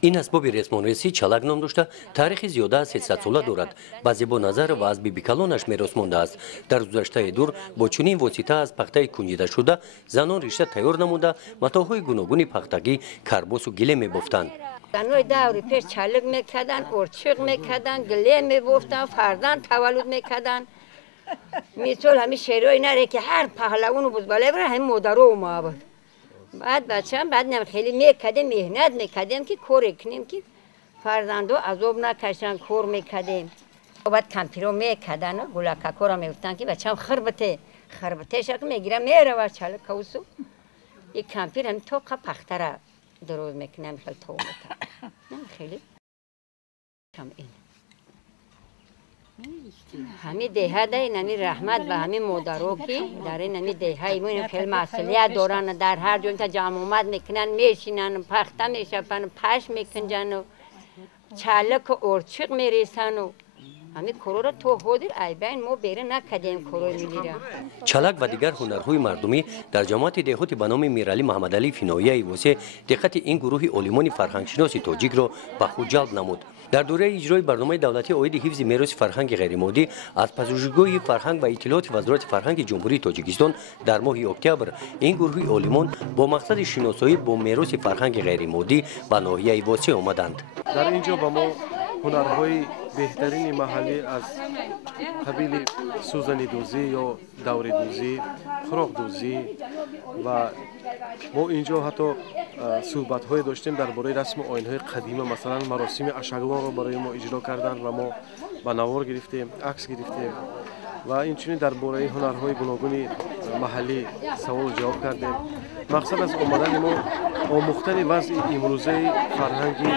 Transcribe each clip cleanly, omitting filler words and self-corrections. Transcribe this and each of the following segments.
این اسباب رسمانرسی چالاک نام داشته تاریخ زیاده از 300 ساله دارد. بعضی با نظر و از بیبی کلانش میراث مانده است. در گذشته دور با چنین واسطه از پخته کنجیده شده زنان رشته تیار نموده متاهای گوناگون پختگی کرباس و گله میبافتند. زنای دوری پیش چالک میکردن، ارچق میکردن، گله میبافتن، فرزند تولد میکردن. مثال همین شعرهای نره که هر پهلوان و بزباله بره همین مادر و ما بود. بعد بچه‌ام بعد نم خیلی میکردیم مهنت میکردیم که کار کنیم که فرزندو عذاب نکشن کار میکردیم. بعد کمپیرو میکردن و گلکه کارا میگفتن که بچه‌ام خربته شک میگیره میره و چاله کوسو. یک کمپیر هم تو پختره درست میکنم خیلی تو میکنم. خیلی کم این. همین دهه دای نمی رحمت به همین مادرها که در این همین دهه ایمون خیلی مسئولیت دارن در هر جون تا جمع اومد میکنن میشینن پخته میشپن پش میکنن و چالک و ارچق میریسن و همین کارو را تو خودی ایبین ما بیره نکردیم کارو میگیره. چالک و دیگر هنرهای مردمی در جماعت دهاتی به نام میرعلی محمد علی فینایی ایواسه دقت این گروه عالمان فرهنگشناسی تاجیک را به خود جلب نمود. در دوره اجرای برنامه دولتی عاید حفظ میراث فرهنگ غیر مادی از پژوهشگاه فرهنگ و اطلاعات وزارت فرهنگ جمهوری تاجیکستان در ماه اکتبر این گروه عالمان با مقصد شناسایی با میراث فرهنگ غیر مادی به ناحیه واسه آمدند. در اینجا با ما هنرهای بهترین محلی از قبیل سوزنی دوزی یا دوری دوزی، خراق دوزی و ما اینجا حتی صحبت های داشتیم درباره رسم و آیین های قدیمی، مثلا مراسم اشگوان رو برای ما اجرا کردن و ما به نوار گرفتیم، عکس گرفتیم و اینچنین درباره هنرهای گوناگون محلی سوال جواب کردیم. مقصد از آمدن ما آموختن وضع امروزه فرهنگی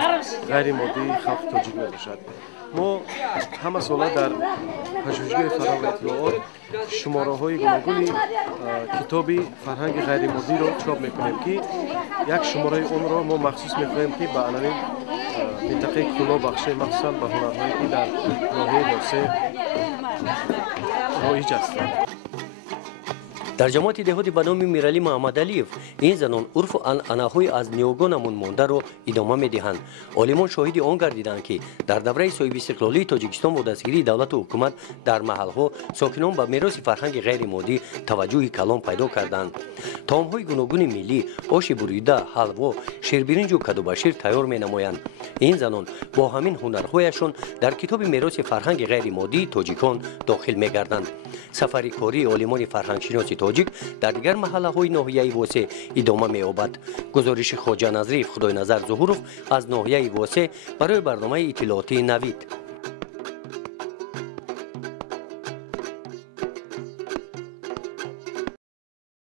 غیر مادی خلق تاجیک می باشد. ما همه ساله در پژوهشگاه فرهنگ و اطلاعات شماره های گوناگون کتابی فرهنگ غیر مادی را چاپ میکنیم که یک شماره اون را ما مخصوص میکنیم که به عنوان منطقه کلا بخش مخصوصا به هنرهایی که در ناحیه واسه رایج هستند. در جماعت دهاتی به نام میرعلی محمد علیف این زنان عرف و عنعنه‌های از نیاگانمون مانده را ادامه میدهند. عالمان شاهد آن گردیدند که در دوره صاحب استقلالی تاجیکستان با دستگیری دولت و حکومت در محلها ساکنان به میراث فرهنگ غیر مادی توجه کلان پیدا کردند. طعام‌های گوناگون ملی، آش بریده، حلوا، شیربرنج و کدوبشیر تیار می‌نمایند. این زنان با همین هنرهایشان در کتاب میراث فرهنگ غیر مادی تاجیکان داخل می‌گردند. سفر کاری عالمان فرهنگشناسی تاجیک در دیگر محله‌های ناحیه واسه ادامه می‌یابد. گزارش خواجه نظریف خدای نظر ظهورов از ناحیه واسه برای برنامه اطلاعاتی نوید.